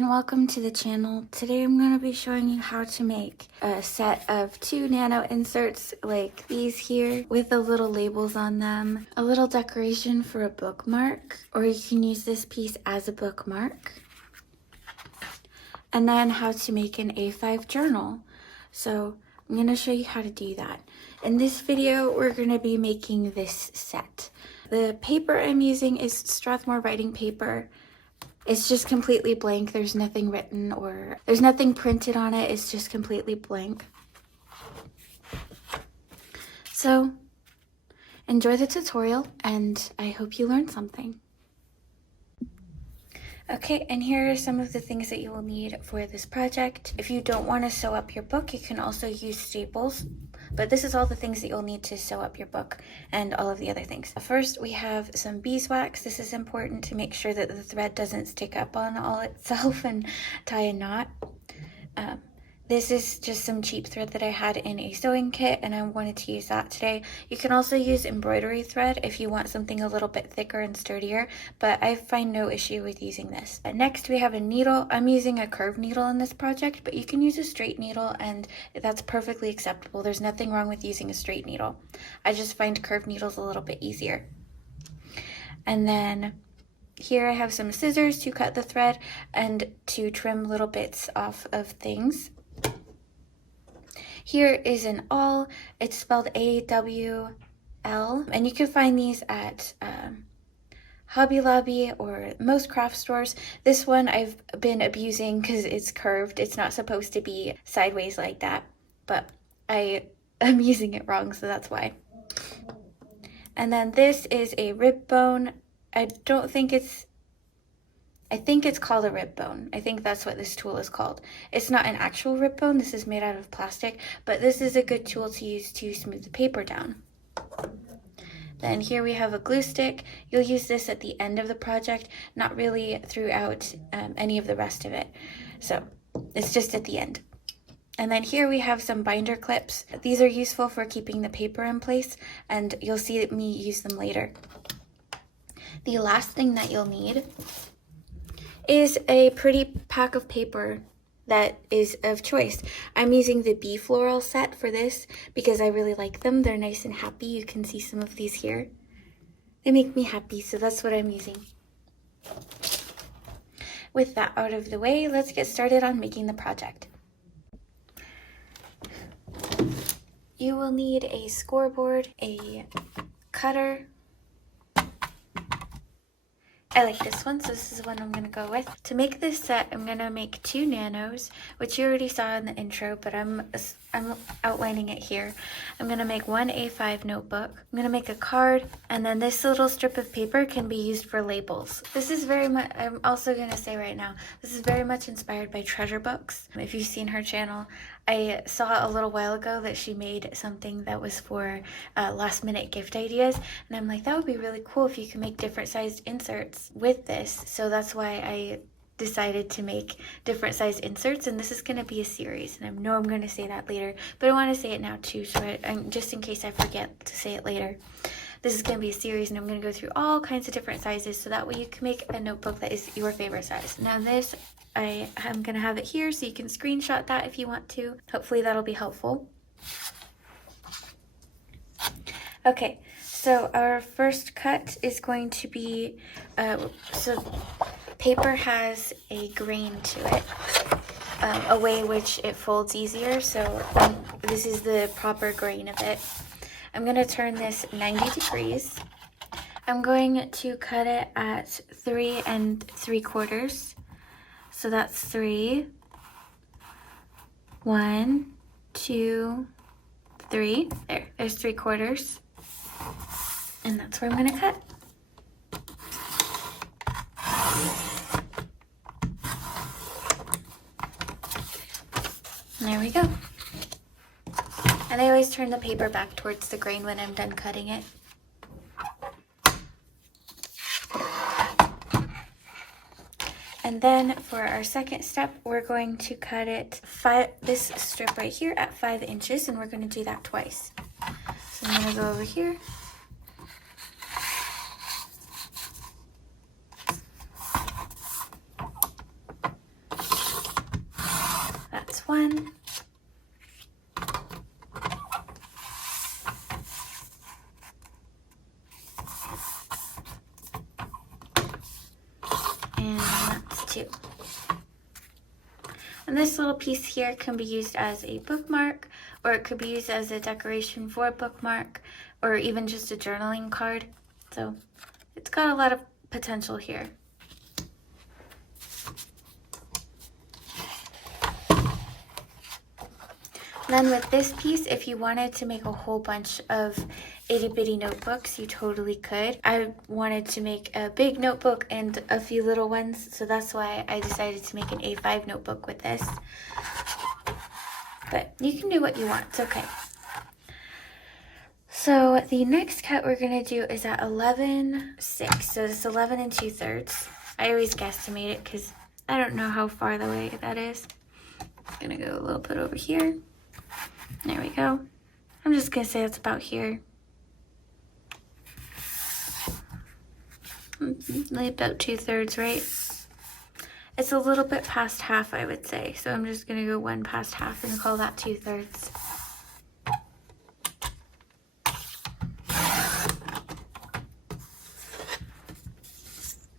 and welcome to the channel. Today I'm going to be showing you how to make a set of 2 nano inserts like these here with the little labels on them, a little decoration for a bookmark, or you can use this piece as a bookmark, and then how to make an A5 journal. So I'm going to show you how to do that. In this video we're going to be making this set. The paper I'm using is Strathmore writing paper. It's just completely blank. There's nothing written or there's nothing printed on it. It's just completely blank. So enjoy the tutorial and I hope you learned something. Okay, and here are some of the things that you will need for this project. If you don't want to sew up your book, you can also use staples. But this is all the things that you'll need to sew up your book and all of the other things. First, we have some beeswax. This is important to make sure that the thread doesn't stick up on all itself and tie a knot. This is just some cheap thread that I had in a sewing kit and I wanted to use that today. You can also use embroidery thread if you want something a little bit thicker and sturdier, but I find no issue with using this. Next, we have a needle. I'm using a curved needle in this project, but you can use a straight needle and that's perfectly acceptable. There's nothing wrong with using a straight needle. I just find curved needles a little bit easier. And then here I have some scissors to cut the thread and to trim little bits off of things. Here is an awl. It's spelled A-W-L, and you can find these at Hobby Lobby or most craft stores. This one I've been abusing because it's curved. It's not supposed to be sideways like that, but I am using it wrong, so that's why. And then this is a rib bone. I think it's called a rib bone. I think that's what this tool is called. It's not an actual rib bone. This is made out of plastic, but this is a good tool to use to smooth the paper down. Then here we have a glue stick. You'll use this at the end of the project, not really throughout any of the rest of it. So it's just at the end. And then here we have some binder clips. These are useful for keeping the paper in place, and you'll see me use them later. The last thing that you'll need is a pretty pack of paper that is of choice. I'm using the bee floral set for this because I really like them. They're nice and happy. You can see some of these here. They make me happy, so that's what I'm using. With that out of the way, let's get started on making the project. You will need a scoreboard, a cutter. I like this one, so this is the one I'm going to go with. To make this set, I'm going to make 2 nanos, which you already saw in the intro, but I'm outlining it here. I'm going to make 1 A5 notebook. I'm going to make a card, and then this little strip of paper can be used for labels. This is very much, I'm also going to say right now, this is very much inspired by Treasure Books. If you've seen her channel, I saw a little while ago that she made something that was for last minute gift ideas, and I'm like, that would be really cool if you could make different sized inserts with this. So that's why I decided to make different sized inserts, and this is going to be a series, and I know I'm going to say that later, but I want to say it now too, so just in case I forget to say it later. This is going to be a series, and I'm going to go through all kinds of different sizes so that way you can make a notebook that is your favorite size. Now this, I am going to have it here so you can screenshot that if you want to. Hopefully that'll be helpful. Okay, so our first cut is going to be, so paper has a grain to it, a way which it folds easier, so this is the proper grain of it. I'm going to turn this 90 degrees. I'm going to cut it at 3 3/4. So that's 3, 1, 2, 3. There's 3/4. And that's where I'm going to cut. There we go. And I always turn the paper back towards the grain when I'm done cutting it. And then for our second step, we're going to cut it this strip right here at 5 inches, and we're going to do that twice. So I'm going to go over here. one. And that's two. And this little piece here can be used as a bookmark, or it could be used as a decoration for a bookmark, or even just a journaling card. So it's got a lot of potential here. Then with this piece, if you wanted to make a whole bunch of itty bitty notebooks, you totally could. I wanted to make a big notebook and a few little ones, so that's why I decided to make an A5 notebook with this. But you can do what you want, it's okay. So the next cut we're gonna do is at 11.6, so it's 11 2/3. I always guesstimate it because I don't know how far away that is. I'm gonna go a little bit over here. There we go. I'm just gonna say it's about here. Like about 2/3, right? It's a little bit past half, I would say. So I'm just gonna go one past half and call that 2/3.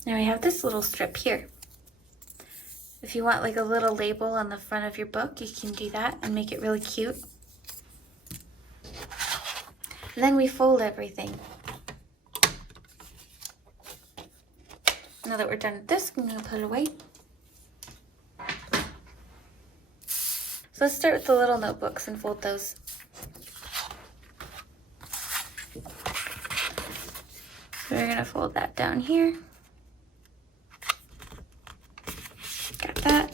Now we have this little strip here. If you want like a little label on the front of your book, you can do that and make it really cute. And then we fold everything. Now that we're done with this, I'm gonna put it away. So let's start with the little notebooks and fold those. So we're gonna fold that down here. Got that.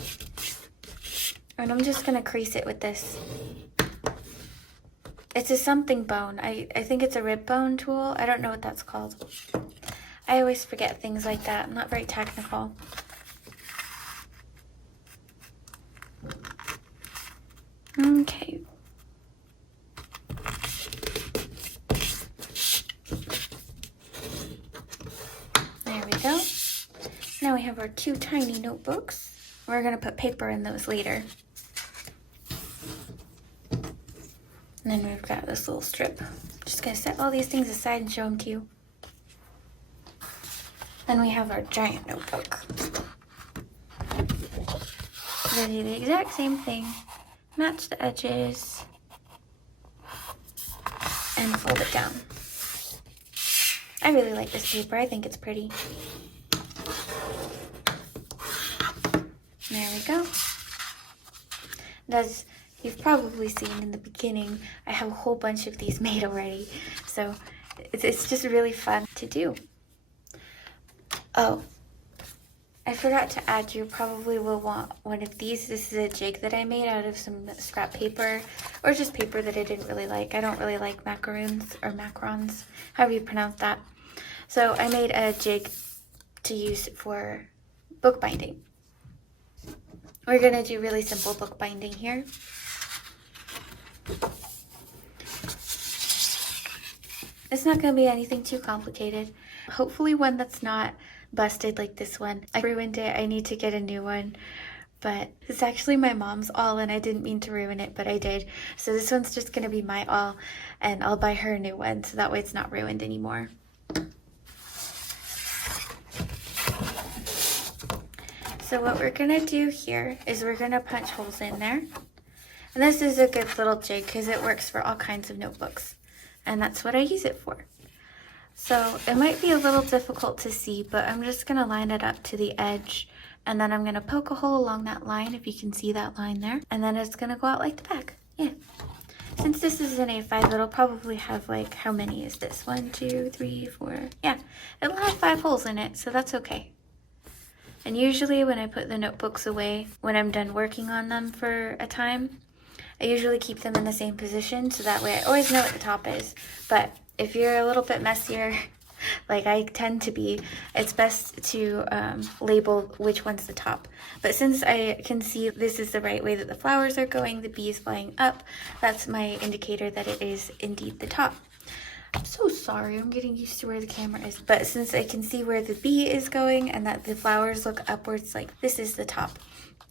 And I'm just gonna crease it with this. It's a something bone. I think it's a rib bone tool. I don't know what that's called. I always forget things like that. I'm not very technical. Okay. There we go. Now we have our two tiny notebooks. We're gonna put paper in those later. And then we've got this little strip. Just gonna set all these things aside and show them to you. Then we have our giant notebook. We're gonna do the exact same thing. Match the edges and fold it down. I really like this paper. I think it's pretty. There we go. As you've probably seen in the beginning, I have a whole bunch of these made already. So it's just really fun to do. Oh, I forgot to add, you probably will want one of these. This is a jig that I made out of some scrap paper or just paper that I didn't really like. I don't really like macaroons or macarons, however you pronounce that. So I made a jig to use for bookbinding. We're gonna do really simple bookbinding here. It's not gonna be anything too complicated. Hopefully one that's not busted like this one. I ruined it. I need to get a new one. But it's actually my mom's awl and I didn't mean to ruin it, but I did. So this one's just gonna be my awl and I'll buy her a new one so that way it's not ruined anymore. So what we're gonna do here is we're gonna punch holes in there. And this is a good little jig because it works for all kinds of notebooks. And that's what I use it for. So it might be a little difficult to see, but I'm just gonna line it up to the edge. And then I'm gonna poke a hole along that line, if you can see that line there. And then it's gonna go out like the back, yeah. Since this is an A5, it'll probably have like, how many is this? 1, 2, 3, 4, yeah. It'll have 5 holes in it, so that's okay. And usually when I put the notebooks away, when I'm done working on them for a time, I usually keep them in the same position, so that way I always know what the top is. But if you're a little bit messier, like I tend to be, it's best to label which one's the top. But since I can see this is the right way that the flowers are going, the bee is flying up, that's my indicator that it is indeed the top. I'm so sorry, I'm getting used to where the camera is. But since I can see where the bee is going and that the flowers look upwards, like this is the top.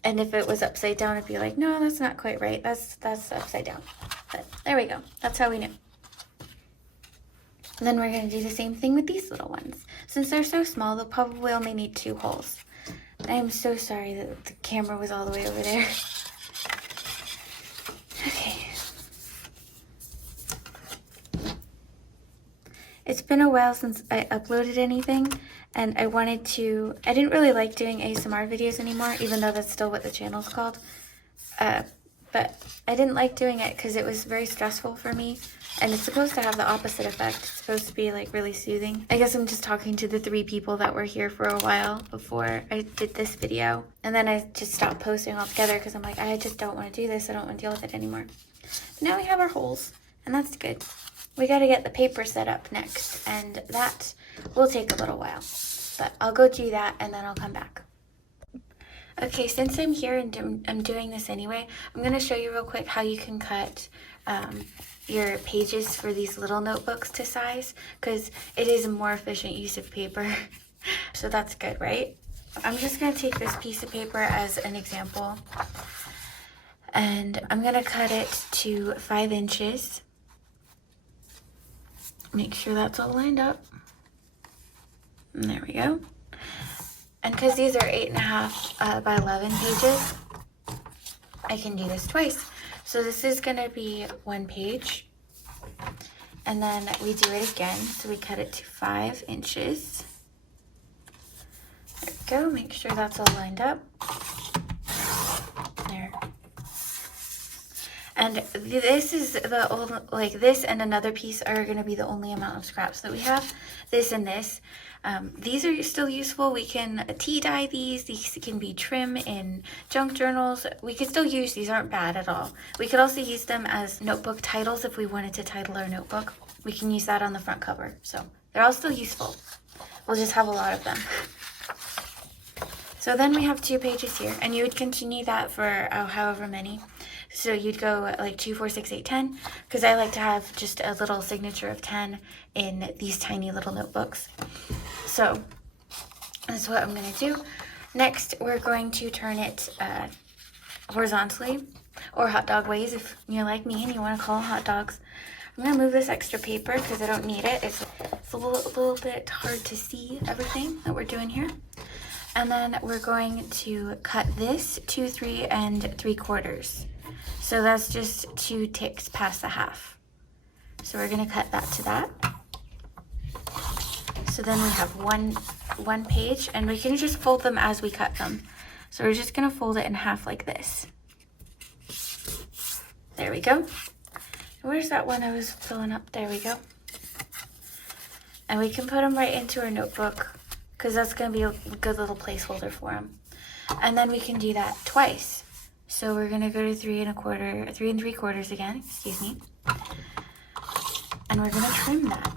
And if it was upside down, it'd be like, no, that's not quite right. That's upside down. But there we go. That's how we knew. And then we're going to do the same thing with these little ones. Since they're so small, they'll probably only need 2 holes. I am so sorry that the camera was all the way over there. Okay. It's been a while since I uploaded anything, and I didn't really like doing ASMR videos anymore, even though that's still what the channel's called. But I didn't like doing it because it was very stressful for me, and it's supposed to have the opposite effect. It's supposed to be like really soothing. I guess I'm just talking to the 3 people that were here for a while before I did this video, and then I just stopped posting altogether because I'm like, I just don't want to do this. I don't want to deal with it anymore. But now we have our holes, and that's good. We got to get the paper set up next, and that will take a little while, but I'll go do that and then I'll come back. Okay, since I'm here and I'm doing this anyway, I'm going to show you real quick how you can cut your pages for these little notebooks to size, because it is a more efficient use of paper. So that's good, right? I'm just going to take this piece of paper as an example, and I'm going to cut it to 5 inches. Make sure that's all lined up. And there we go. And because these are 8.5 by 11 pages, I can do this twice. So this is going to be 1 page. And then we do it again. So we cut it to 5 inches. There we go. Make sure that's all lined up. There. And this is the old, like this and another piece are going to be the only amount of scraps that we have. This and this. These are still useful. We can tea dye these. These can be trim in junk journals. We could still use these. Aren't bad at all. We could also use them as notebook titles if we wanted to title our notebook. We can use that on the front cover. So they're all still useful. We'll just have a lot of them. So then we have 2 pages here, and you would continue that for however many. So you'd go like 2, 4, 6, 8, 10, because I like to have just a little signature of 10 in these tiny little notebooks. So that's what I'm going to do. Next, we're going to turn it horizontally, or hot dog ways if you're like me and you want to call them hot dogs. I'm going to move this extra paper because I don't need it. It's a little bit hard to see everything that we're doing here. And then we're going to cut this to 3 3/4. So that's just 2 ticks past the half. So we're going to cut that to that. So then we have one page, and we can just fold them as we cut them. So we're just going to fold it in half like this. There we go. Where's that one I was filling up? There we go. And we can put them right into our notebook, because that's going to be a good little placeholder for them. And then we can do that twice. So we're going to go to 3 3/4 again, excuse me. And we're going to trim that.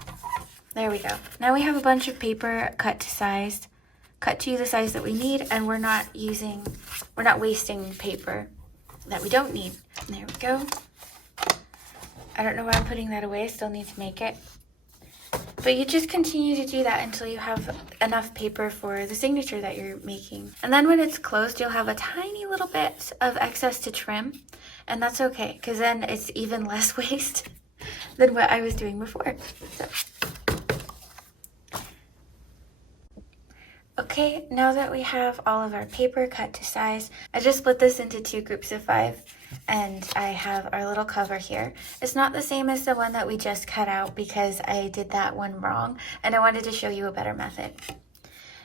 There we go. Now we have a bunch of paper cut to the size that we need, and we're not wasting paper that we don't need. And there we go. I don't know why I'm putting that away. I still need to make it. But you just continue to do that until you have enough paper for the signature that you're making. And then when it's closed, you'll have a tiny little bit of excess to trim. And that's okay, because then it's even less waste than what I was doing before. So. Okay, now that we have all of our paper cut to size, I just split this into 2 groups of 5. And I have our little cover here. It's not the same as the one that we just cut out because I did that one wrong, and I wanted to show you a better method.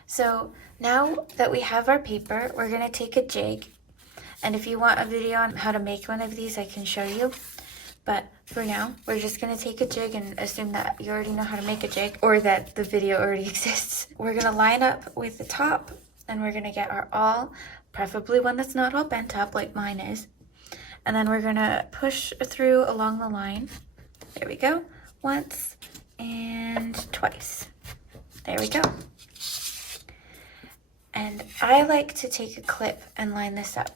So now that we have our paper, we're going to take a jig. And if you want a video on how to make one of these, I can show you. But for now, we're just going to take a jig and assume that you already know how to make a jig, or that the video already exists. We're going to line up with the top, and we're going to get our awl, preferably one that's not all bent up like mine is. And then we're going to push through along the line. There we go. Once and twice. There we go. And I like to take a clip and line this up,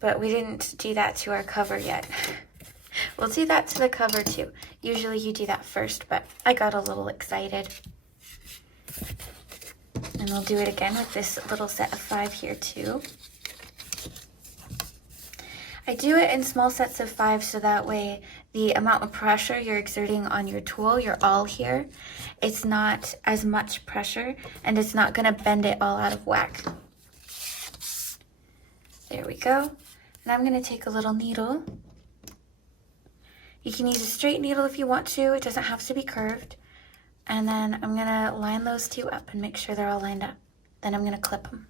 but we didn't do that to our cover yet. We'll do that to the cover too. Usually you do that first, but I got a little excited. And we'll do it again with this little set of 5 here too. I do it in small sets of 5 so that way the amount of pressure you're exerting on your tool, your awl here, it's not as much pressure and it's not going to bend it all out of whack. There we go. And I'm going to take a little needle. You can use a straight needle if you want to. It doesn't have to be curved. And then I'm going to line those 2 up and make sure they're all lined up. Then I'm going to clip them.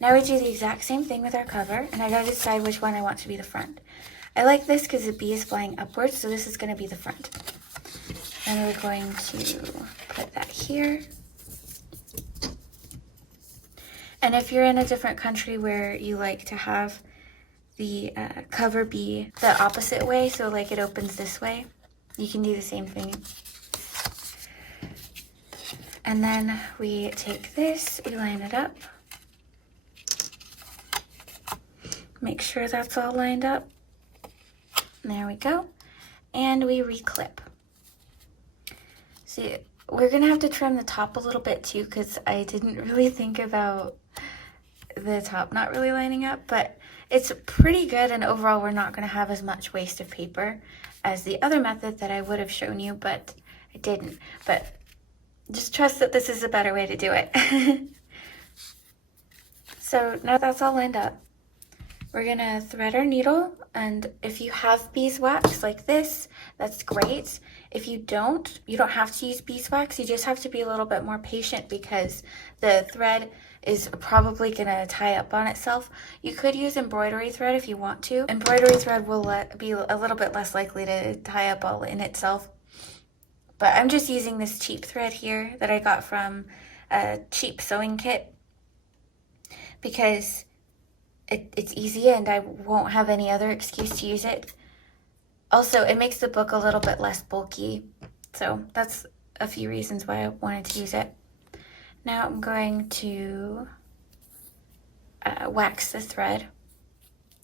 Now we do the exact same thing with our cover, and I gotta decide which one I want to be the front. I like this because the bee is flying upwards, so this is going to be the front. And we're going to put that here. And if you're in a different country where you like to have the cover be the opposite way, so like it opens this way, you can do the same thing. And then we take this, we line it up. Make sure that's all lined up. There we go. And we reclip. See, we're gonna have to trim the top a little bit too because I didn't really think about the top not really lining up, but it's pretty good, and overall we're not gonna have as much waste of paper as the other method that I would have shown you, but I didn't. But just trust that this is a better way to do it. So now that's all lined up. We're gonna thread our needle, and if you have beeswax like this, that's great. If you don't have to use beeswax. You just have to be a little bit more patient because the thread is probably gonna tie up on itself. You could use embroidery thread if you want to. Embroidery thread will be a little bit less likely to tie up all in itself. But I'm just using this cheap thread here that I got from a cheap sewing kit because it's easy and I won't have any other excuse to use it. Also, it makes the book a little bit less bulky. So that's a few reasons why I wanted to use it. Now I'm going to wax the thread.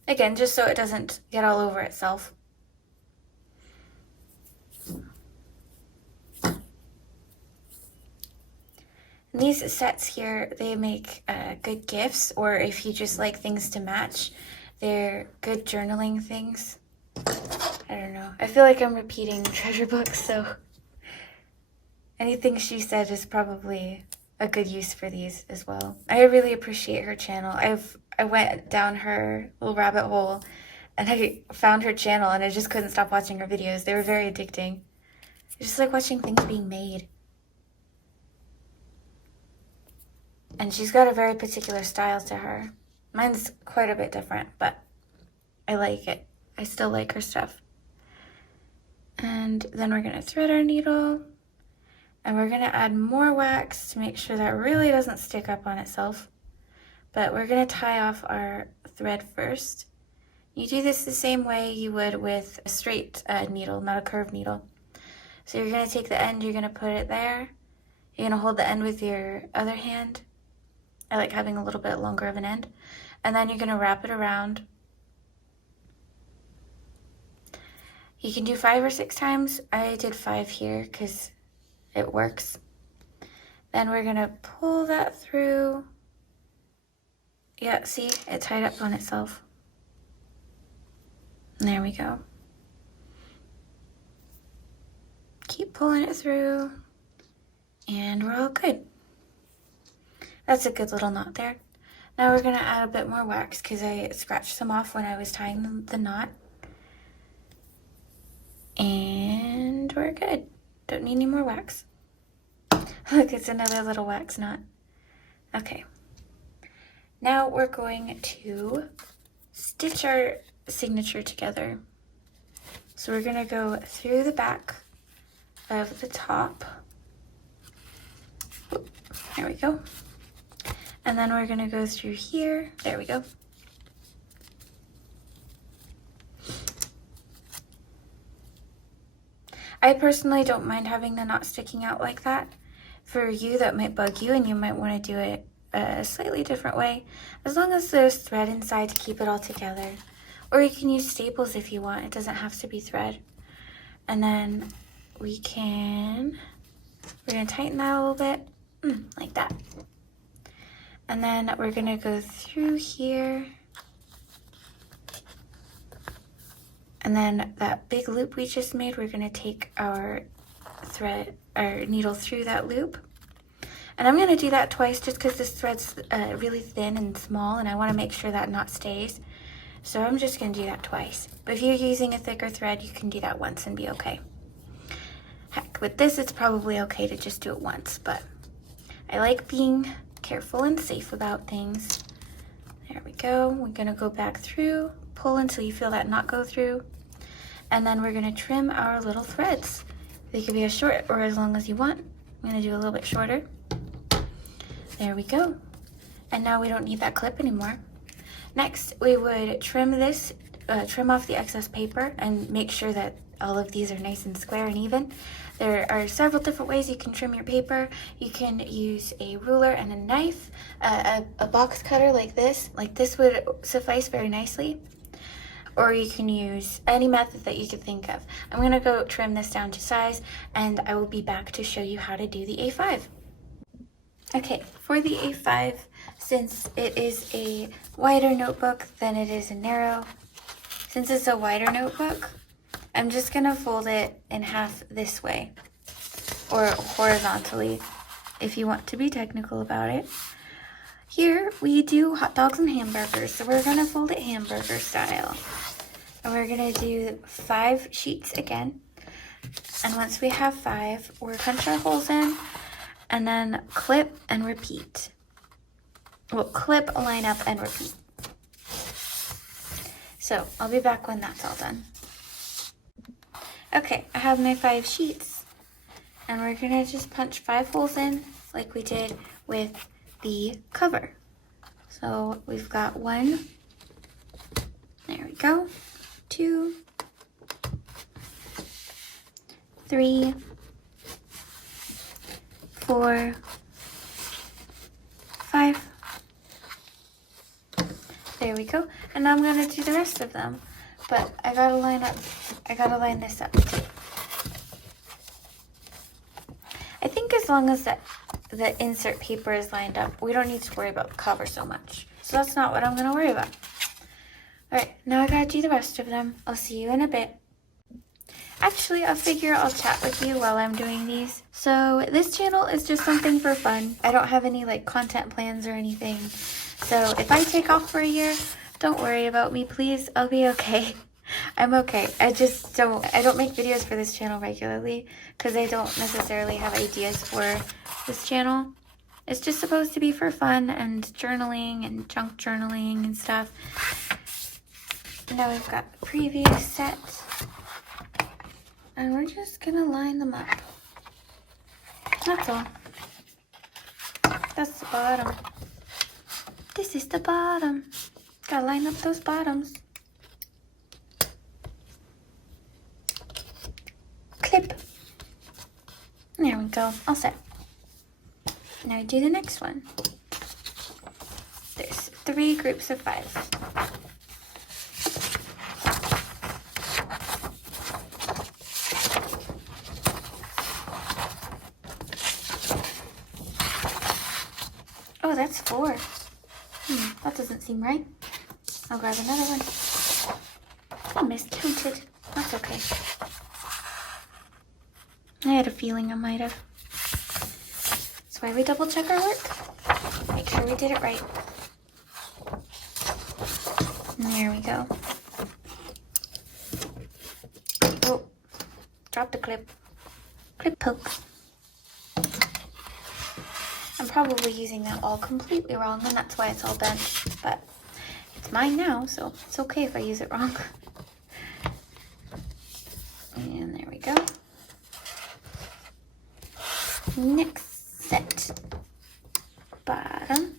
Again, just so it doesn't get all over itself. And these sets here, they make good gifts, or if you just like things to match, they're good journaling things. I don't know. I feel like I'm repeating Treasure Books, so anything she said is probably a good use for these as well. I really appreciate her channel. I went down her little rabbit hole and I found her channel and I just couldn't stop watching her videos. They were very addicting. I just like watching things being made. And she's got a very particular style to her. Mine's quite a bit different, but I like it. I still like her stuff. And then we're gonna thread our needle and we're gonna add more wax to make sure that really doesn't stick up on itself. But we're gonna tie off our thread first. You do this the same way you would with a straight needle, not a curved needle. So you're gonna take the end, you're gonna put it there. You're gonna hold the end with your other hand. I like having a little bit longer of an end. And then you're gonna wrap it around. You can do 5 or 6 times. I did 5 here because it works. Then we're gonna pull that through. Yeah, see, it tied up on itself. There we go. Keep pulling it through and we're all good. That's a good little knot there. Now we're gonna add a bit more wax because I scratched some off when I was tying the knot. And we're good. Don't need any more wax. Look, it's another little wax knot. Okay. Now we're going to stitch our signature together. So we're gonna go through the back of the top. There we go. And then we're gonna go through here. There we go. I personally don't mind having the knot sticking out like that. For you, that might bug you and you might want to do it a slightly different way. As long as there's thread inside to keep it all together, Or you can use staples if you want. It doesn't have to be thread. And then we're gonna tighten that a little bit, like that. And then we're gonna go through here. And then that big loop we just made, we're gonna take our needle through that loop. And I'm gonna do that twice just because this thread's really thin and small, and I wanna make sure that knot stays. So I'm just gonna do that twice. But if you're using a thicker thread, you can do that once and be okay. Heck, with this, it's probably okay to just do it once, but I like being careful and safe about things. There we go. We're gonna go back through, pull until you feel that knot go through, and then we're gonna trim our little threads. They could be as short or as long as you want. I'm gonna do a little bit shorter. There we go. And now we don't need that clip anymore. Next, we would trim this, trim off the excess paper and make sure that all of these are nice and square and even. There are several different ways you can trim your paper. You can use a ruler and a knife, a box cutter like this would suffice very nicely. Or you can use any method that you can think of. I'm gonna go trim this down to size, and I will be back to show you how to do the A5. Okay, for the A5, since it is a wider notebook than it is a narrow, since it's a wider notebook, I'm just gonna fold it in half this way, or horizontally, if you want to be technical about it. Here, we do hot dogs and hamburgers, so we're gonna fold it hamburger style. And we're gonna do 5 sheets again. And once we have 5, we'll punch our holes in, and then clip and repeat. Well, clip, line up, and repeat. So, I'll be back when that's all done. Okay, I have my 5 sheets, and we're gonna just punch 5 holes in like we did with the cover. So we've got 1, there we go, 2, 3, 4, 5. There we go. And now I'm gonna do the rest of them. But I gotta line this up too. I think as long as the insert paper is lined up, we don't need to worry about the cover so much. So that's not what I'm gonna worry about. Alright, now I gotta do the rest of them. I'll see you in a bit. Actually, I'll figure I'll chat with you while I'm doing these. So this channel is just something for fun. I don't have any like content plans or anything. So if I take off for a year, don't worry about me, please. I'll be okay. I'm okay. I don't make videos for this channel regularly because I don't necessarily have ideas for this channel. It's just supposed to be for fun and journaling and junk journaling and stuff. Now we've got the previous set. And we're just gonna line them up. That's all. That's the bottom. This is the bottom. Gotta line up those bottoms. Clip. There we go. All set. Now do the next one. There's 3 groups of 5. Oh, that's 4. That doesn't seem right. I'll grab another one. I miscounted. That's okay. I had a feeling I might have. That's why we double check our work. Make sure we did it right. And there we go. Oh, drop the clip. Clip poke. I'm probably using that all completely wrong, and that's why it's all bent, but it's mine now, so it's okay if I use it wrong. And there we go. Next set. Bottom.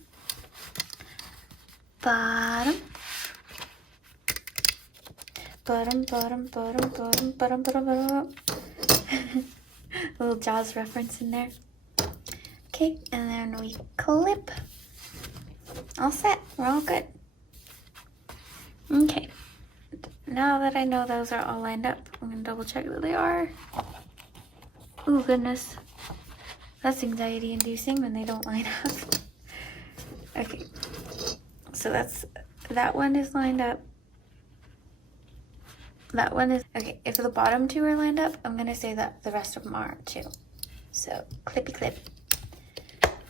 Bottom. Bottom, bottom, bottom, bottom, bottom, bottom, bottom. A little Jaws reference in there. Okay, and then we clip. All set. We're all good. Okay. now that I know those are all lined up, I'm gonna double check that they are. Oh goodness, that's anxiety inducing when they don't line up. Okay, so that one is lined up. That one is, okay, if the bottom two are lined up, I'm gonna say that the rest of them are too. So, clippy clip.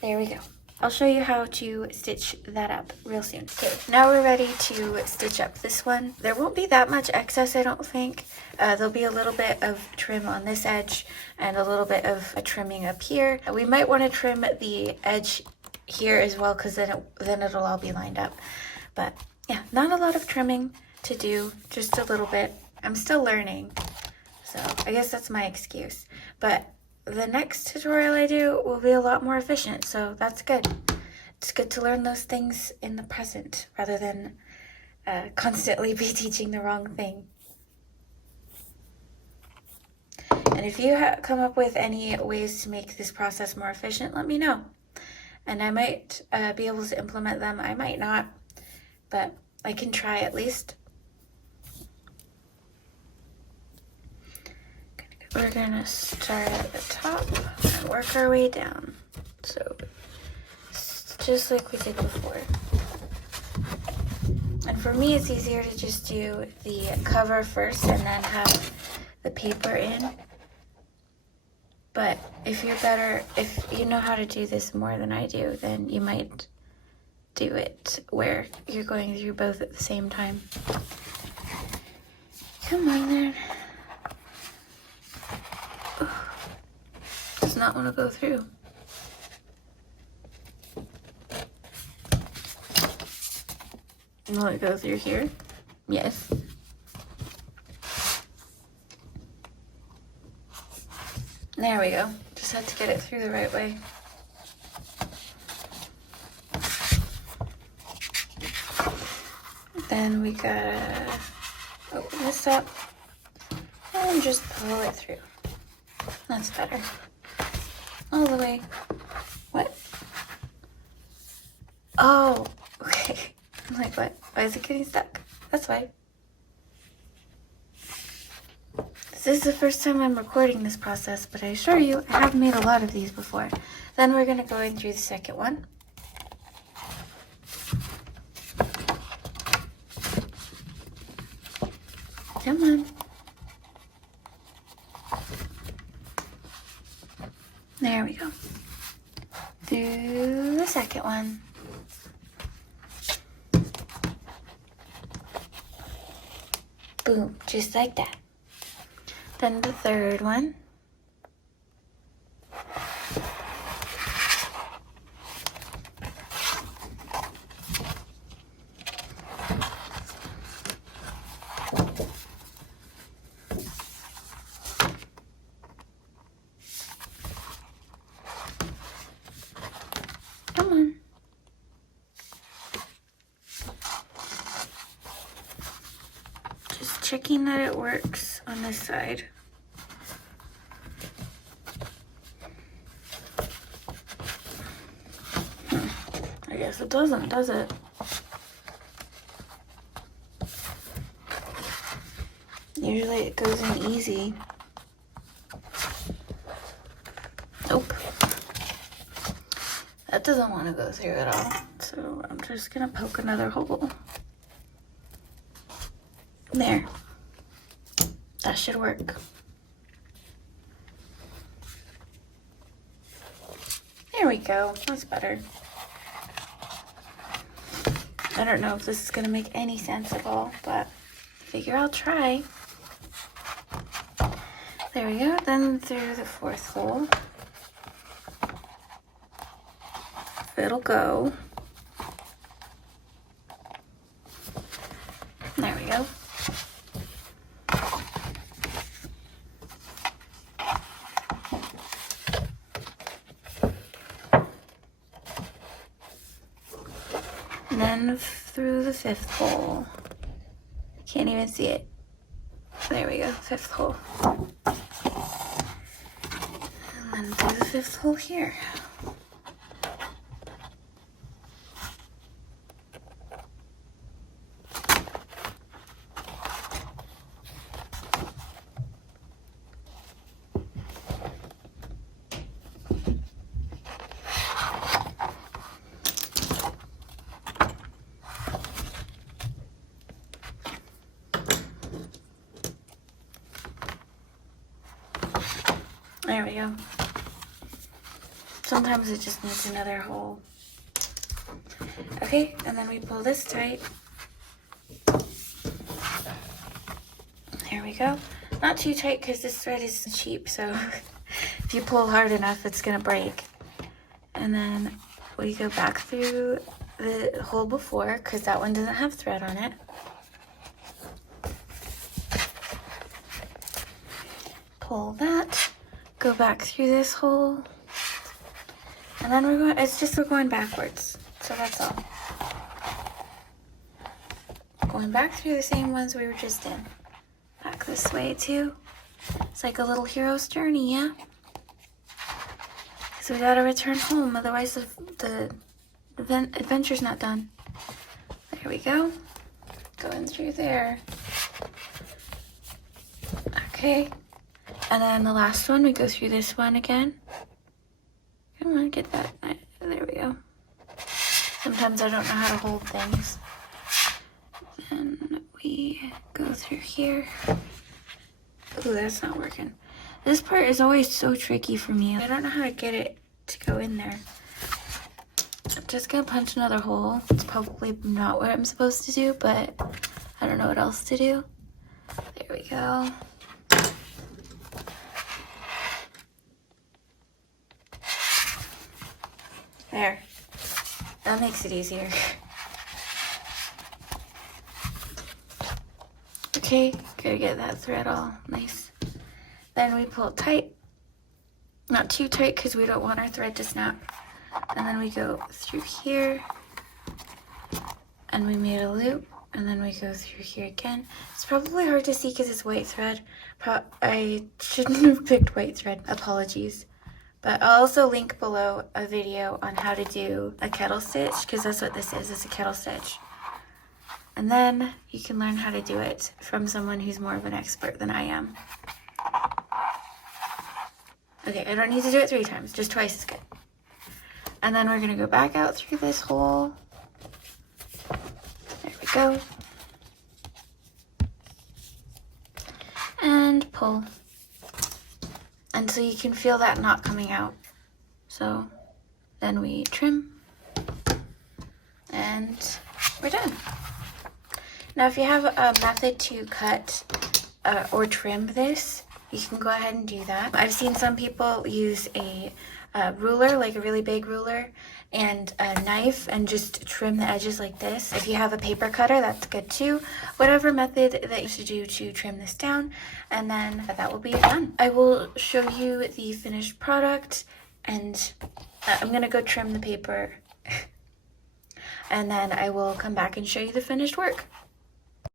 There we go. I'll show you how to stitch that up real soon. Okay, now we're ready to stitch up this one. There won't be that much excess, I don't think. There'll be a little bit of trim on this edge and a little bit of a trimming up here. We might want to trim the edge here as well, because then it'll all be lined up. But yeah, not a lot of trimming to do, just a little bit. I'm still learning, so I guess that's my excuse. But the next tutorial I do will be a lot more efficient, so that's good. It's good to learn those things in the present rather than constantly be teaching the wrong thing. And if you come up with any ways to make this process more efficient, let me know. And I might be able to implement them. I might not, but I can try at least. We're gonna start at the top and work our way down. So, just like we did before. And for me, it's easier to just do the cover first and then have the paper in. But if you know how to do this more than I do, then you might do it where you're going through both at the same time. Come on then. Does not want to go through. Will it go through here? Yes. There we go. Just had to get it through the right way. Then we gotta open this up and just pull it through. That's better. All the way. What? Oh, okay. I'm like, what? Why is it getting stuck? That's why. This is the first time I'm recording this process, but I assure you, I have made a lot of these before. Then we're gonna go in through the second one. Come on. There we go. Through the second one. Boom, just like that. Then the third one. Come on. Just checking that it works on this side. I guess it doesn't, does it? Usually it goes in easy. Nope. That doesn't want to go through at all. So I'm just gonna poke another hole. There. That should work. There we go. That's better. I don't know if this is gonna make any sense at all, but I figure I'll try. There we go. Then through the fourth hole. It'll go. There we go. And then through the fifth hole. Can't even see it. There we go, fifth hole. And then through the fifth hole here. There we go. Sometimes it just needs another hole. Okay, and then we pull this tight. There we go. Not too tight because this thread is cheap, so if you pull hard enough, it's gonna break. And then we go back through the hole before because that one doesn't have thread on it. Pull that, go back through this hole, and then we're going backwards. So that's all. Going back through the same ones we were just in. Back this way too. It's like a little hero's journey, yeah? So we gotta return home, otherwise the adventure's not done. There we go. Going through there. Okay. And then the last one, we go through this one again. Come on, get that. There we go. Sometimes I don't know how to hold things. And we go through here. Ooh, that's not working. This part is always so tricky for me. I don't know how to get it to go in there. I'm just gonna punch another hole. It's probably not what I'm supposed to do, but I don't know what else to do. There we go. There. That makes it easier. Okay, gotta get that thread all nice. Then we pull tight. Not too tight because we don't want our thread to snap. And then we go through here. And we made a loop. And then we go through here again. It's probably hard to see because it's white thread. I shouldn't have picked white thread. Apologies. But I'll also link below a video on how to do a kettle stitch, because that's what this is, it's a kettle stitch. And then you can learn how to do it from someone who's more of an expert than I am. Okay, I don't need to do it 3 times, just twice is good. And then we're gonna go back out through this hole. There we go. And pull. And so you can feel that knot coming out. So then we trim and we're done. Now if you have a method to cut or trim this, you can go ahead and do that. I've seen some people use a ruler, like a really big ruler, and a knife and just trim the edges like this. If you have a paper cutter, that's good too. Whatever method that you should do to trim this down, and then that will be done. I will show you the finished product, and I'm gonna go trim the paper and then I will come back and show you the finished work.